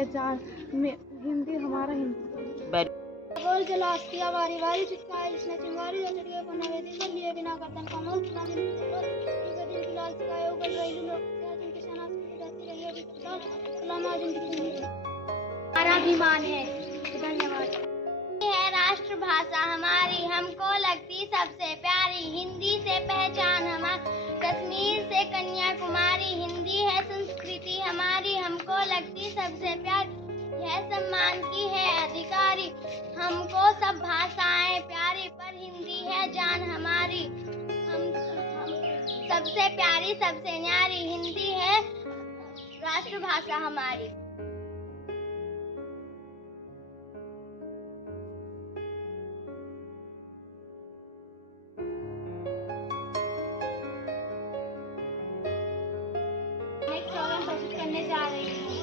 पहचान में हिंदी हमारा हिंदी बोल चला अस्तिया बारी बारी चित्कार इसने चिंगारी लड़के को नवेदी कर लिए बिना कर्तन का मोल बिना दिन की लाल सिखाए उगल रही लोग जिनके शनाख्त की जाती रही है गुलामा जिंदगी हमारा अभिमान है। धन्यवाद। है राष्ट्रभाषा हमारी हमको लगती सबसे प्यारी, हिंदी से पहचान हमारी, कश्मीर से कन्याकुमारी, हिंदी है संस्कृति हमारी हमको लगती सबसे प्यारी, यह सम्मान की है अधिकारी, हमको सब भाषाएं प्यारी पर हिंदी है जान हमारी, हम सबसे प्यारी सबसे न्यारी, हिंदी है राष्ट्रभाषा हमारी। करने जा रही हूँ।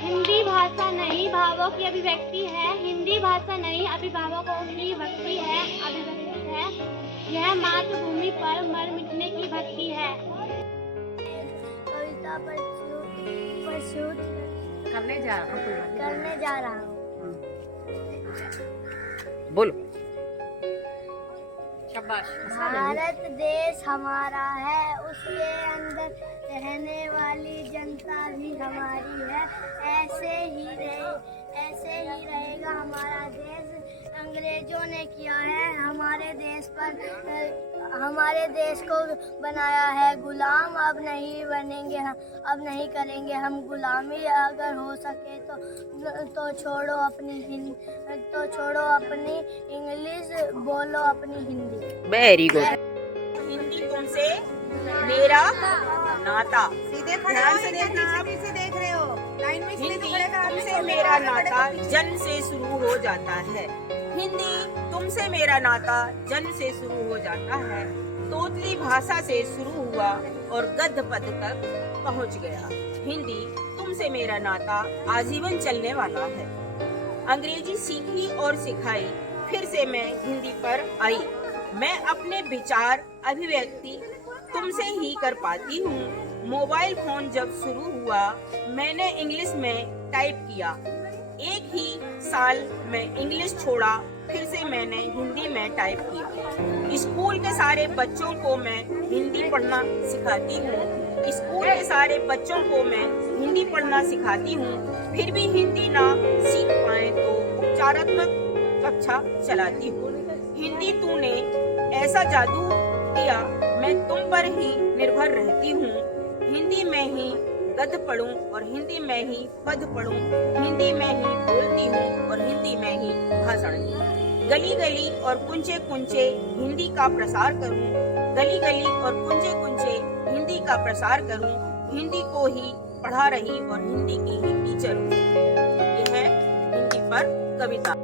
हिंदी भाषा नई भावों की अभिव्यक्ति है, हिंदी भाषा नई अभिभावकों की भक्ति है, अभिव्यक्ति है, यह मातृभूमि पर मर मिटने की भक्ति है। कविता प्रस्तुत करने जा रहा हूँ। बोलो। भारत देश हमारा है, उसके अंदर रहने वाली जनता भी हमारी है, ऐसे ही रहेगा हमारा देश। अंग्रेजों ने किया है हमारे देश को बनाया है गुलाम, अब नहीं बनेंगे हम, अब नहीं करेंगे हम गुलामी, अगर हो सके तो छोड़ो अपनी इंग्लिश, बोलो अपनी हिंदी। Very good. हिंदी तुमसे मेरा नाता, सीधे ध्यान से देख रहे हो, लाइन में हिंदी तुमसे मेरा नाता जन्म से शुरू हो जाता है, हिंदी तुमसे मेरा नाता जन्म से शुरू हो जाता है, तोतली भाषा से शुरू हुआ और गद्य पद तक पहुंच गया, हिंदी तुमसे मेरा नाता आजीवन चलने वाला है। अंग्रेजी सीखी और सिखाई, फिर से मैं हिंदी पर आई, मैं अपने विचार अभिव्यक्ति तुमसे ही कर पाती हूँ। मोबाइल फोन जब शुरू हुआ मैंने इंग्लिश में टाइप किया, एक ही साल में इंग्लिश छोड़ा, फिर से मैंने हिंदी में टाइप किया। स्कूल के सारे बच्चों को मैं हिंदी पढ़ना सिखाती हूँ, स्कूल के सारे बच्चों को मैं हिंदी पढ़ना सिखाती हूँ, फिर भी हिंदी ना सीख पाए तो उपचारात्मक कक्षा चलाती हूँ। हिंदी तूने ऐसा जादू किया, मैं तुम पर ही निर्भर रहती हूँ, हिंदी में ही गद्य पढ़ूं और हिंदी में ही पद पढ़ूं, हिंदी में ही बोलती हूँ और हिंदी में ही भाषण दूं। गली गली और कुंचे कुंचे हिंदी का प्रसार करूं, गली गली और कुंचे कुंचे हिंदी का प्रसार करूं, हिंदी को ही पढ़ा रही और हिंदी की ही टीचर हूँ। यह है हिंदी पर कविता।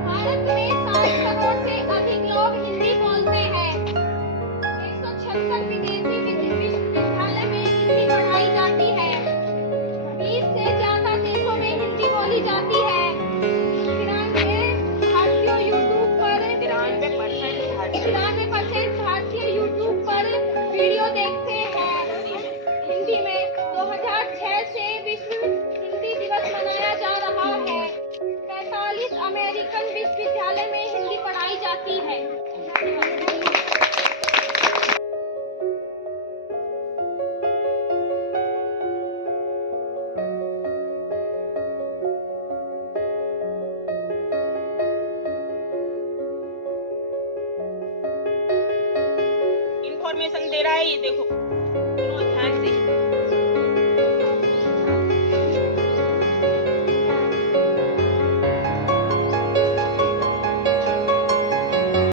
भारत में 7 करोड़ से अधिक लोग हिंदी बोलते हैं, 166 विदेशी विश्वविद्यालय में हिंदी पढ़ाई जाती है, 20 से ज्यादा देशों में हिंदी बोली जाती है, 93% भारतीय यूट्यूब पर वीडियो देखते हैं हिंदी में। 2006 से विश्व हिंदी दिवस मनाया जा रहा है, 45 अमेरिकन विश्वविद्यालय में हिंदी पढ़ाई जाती है। इंफॉर्मेशन दे रहा है, ये देखो।